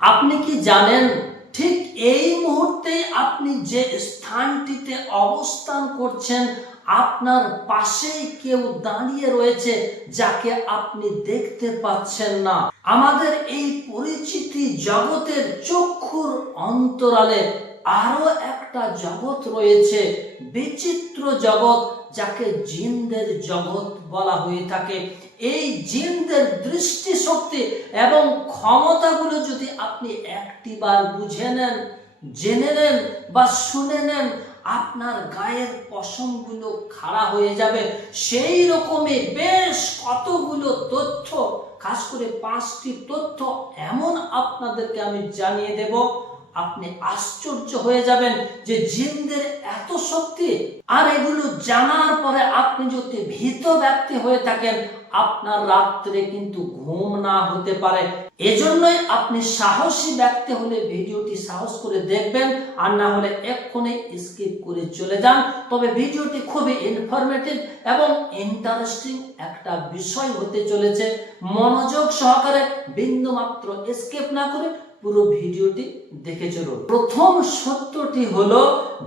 আপনি কি জানেন ঠিক এই মুহূর্তে আপনি যে স্থানটিতে অবস্থান করছেন আপনার পাশেই কেউ দাঁড়িয়ে রয়েছে যাকে আপনি দেখতে পাচ্ছেন না। আমাদের এই পরিচিতি জগতের চক্ষুর অন্তরালে আরো একটা জগৎ রয়েছে, বিচিত্র জগৎ, যাকে জিনদের জগৎ বলা হয়ে থাকে। এই জিনদের দৃষ্টি শক্তি এবং ক্ষমতাগুলো যদি আপনি একটিবার বুঝে নেন, জেনে নেন বা শুনে নেন, আপনার গায়ের পশমগুলো খাড়া হয়ে যাবে। সেই রকমই বেশ কতগুলো তথ্য, খাস করে 5টি তথ্য এমন আপনাদেরকে আমি জানিয়ে দেব, আপনি আশ্চর্য হয়ে যাবেন যে জিনদের এত শক্তি। আর এগুলো জানার পরে আপনি যদি ভীত ব্যক্তি হয়ে থাকেন, আপনার রাত্রে কিন্তু ঘুম না হতে পারে। এজন্যই আপনি সাহসী ব্যক্তি হলে ভিডিওটি সাহস করে দেখবেন, আর না হলে এক্ষুনি স্কিপ করে চলে যান। তবে ভিডিওটি খুবই ইনফরমেটিভ এবং ইন্টারেস্টিং একটা বিষয় হতে চলেছে। মনোযোগ সহকারে বিন্দুমাত্র স্কিপ না করে পুরো ভিডিওটি দেখে চলুন। প্রথম সত্যটি হলো,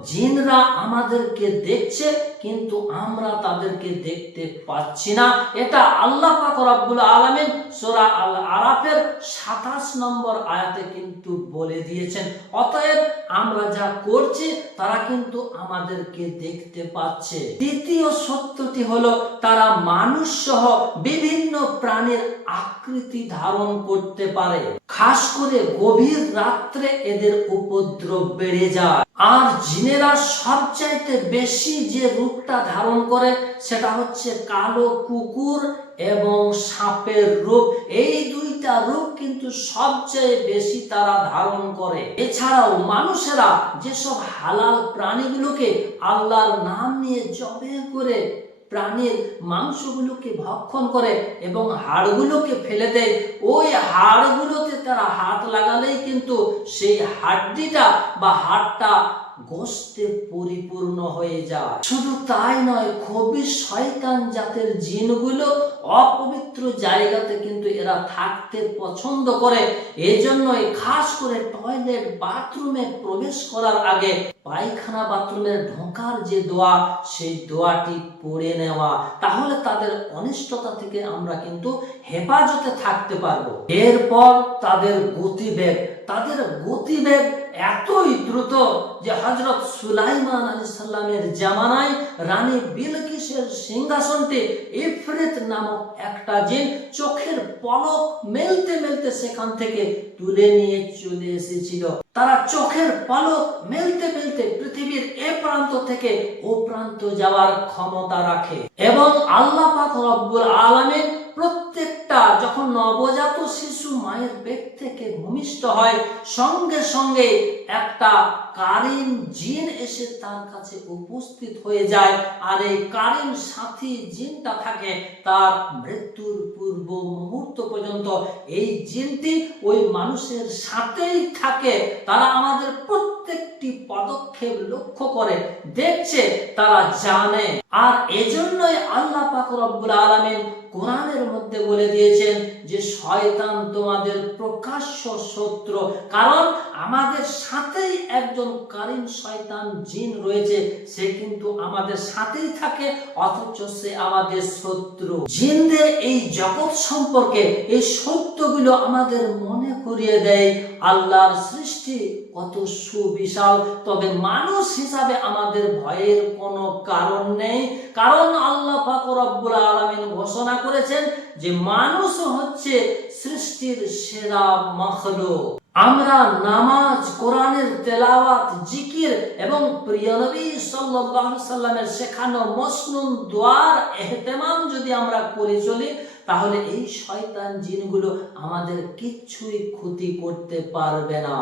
জিনরা আমাদেরকে দেখছে কিন্তু আমরা তাদেরকে দেখতে পাচ্ছি না। এটা আল্লাহ পাক রব্বুল আলামিন সূরা আল আরাফের 27 নম্বর আয়াতে কিন্তু বলে দিয়েছেন। অতএব আমরা যা করছি তারা কিন্তু আমাদেরকে দেখতে পাচ্ছে। দ্বিতীয় সত্যটি হলো, তারা মানুষ সহ বিভিন্ন প্রাণীর আকৃতি ধারণ করতে পারে। খাস করে গভীর রাত্রে এদের উপদ্রব বেড়ে যায়। আর জিনেরা সবচাইতে বেশি যে রূপটা ধারণ করে সেটা হচ্ছে কালো কুকুর এবং সাপের রূপ। এই দুইটা রূপ কিন্তু সবচেয়ে বেশি তারা ধারণ করে। এছাড়াও মানুষেরা যেসব হালাল প্রাণীগুলোকে আল্লাহর নাম নিয়ে জবে করে প্রাণীর মাংসগুলোকে ভক্ষণ করে এবং হাড়গুলোকে ফেলে দেয়, ওই হাড়গুলোতে তারা হাত লাগালেই কিন্তু সেই হাড্ডিটা বা হাড়টা গোশতে পরিপূর্ণ হয়ে যায়। শুধু তাই নয়, খুবই শয়তান জাতের জিনগুলো অপবিত্র জায়গাতে কিন্তু এরা থাকতে পছন্দ করে। এজন্যই খাস করে টয়লেট বাথরুমে প্রবেশ করার আগে পায়খানা বাথরুমে ঢোকার যে দোয়া, সেই দোয়াটি পড়ে নেওয়া, তাহলে তাদের অনিষ্টতা থেকে আমরা কিন্তু হেফাজতে থাকতে পারবো। এরপর তাদের গতিবেগ এতই দ্রুত যে হযরত সুলাইমান আলাইহিস সালামের জামানায় রানী বিলকিসের সিংহাসনটি ইফরিত নামক একটা জিন চোখের পলক মেলতে মেলতে সেখান থেকে তুলে নিয়ে চলে এসেছিল। তারা চোখের পলক মেলতে মেলতে পৃথিবীর এ প্রান্ত থেকে ও প্রান্ত যাওয়ার ক্ষমতা রাখে। এবং আল্লাহ পাক রব্বুল আলামিন প্রত্যেকটা যখন নবজাত শিশু মায়ের পেট থেকে ভূমিষ্ঠ হয়, সঙ্গে সঙ্গে একটা কারিন জিন এসে তার কাছে উপস্থিত হয়ে যায়। আর এই কারিন সাথী জিনটা থাকে তার মৃত্যুর পূর্ব মুহূর্ত পর্যন্ত। এই জিনটি ওই মানুষের সাথেই থাকে। তারা আমাদের প্রত্যেকটি পদক্ষেপ লক্ষ্য করে, দেখছে, তারা জানে। আর এজন্যই আল্লাহ পাক রব্বুল আলামিন কোরআনের মধ্যে বলে দিয়েছেন যে শয়তান তোমাদের প্রকাশ্য শত্রু। কারণ আমাদের সাথেই একজন কারিন শয়তান জিন রয়েছে, সে কিন্তু আমাদের সাথেই থাকে, অথচ সে আমাদের শত্রু। জিনদের এই জগৎ সম্পর্কে এই সত্যগুলো আমাদের মনে করিয়ে দেয় আল্লাহর সৃষ্টি কত সুবিশাল। তবে মানুষ হিসাবে আমাদের ভয়ের কোনো কারণ নেই, কারণ আল্লাহ পাক রব্বুল আলামিন ঘোষণা করেছেন যে মানুষ হচ্ছে সৃষ্টির সেরা মাখলুক। আমরা নামাজ, কোরআনের তেলাওয়াত, জিকির এবং প্রিয় নবী সাল্লাল্লাহু আলাইহি সাল্লামের শেখানো মসনুন দোয়ার ইহতিমাম যদি আমরা করে চলি, তাহলে এই শয়তান জিনগুলো আমাদের কিচ্ছুই ক্ষতি করতে পারবে না।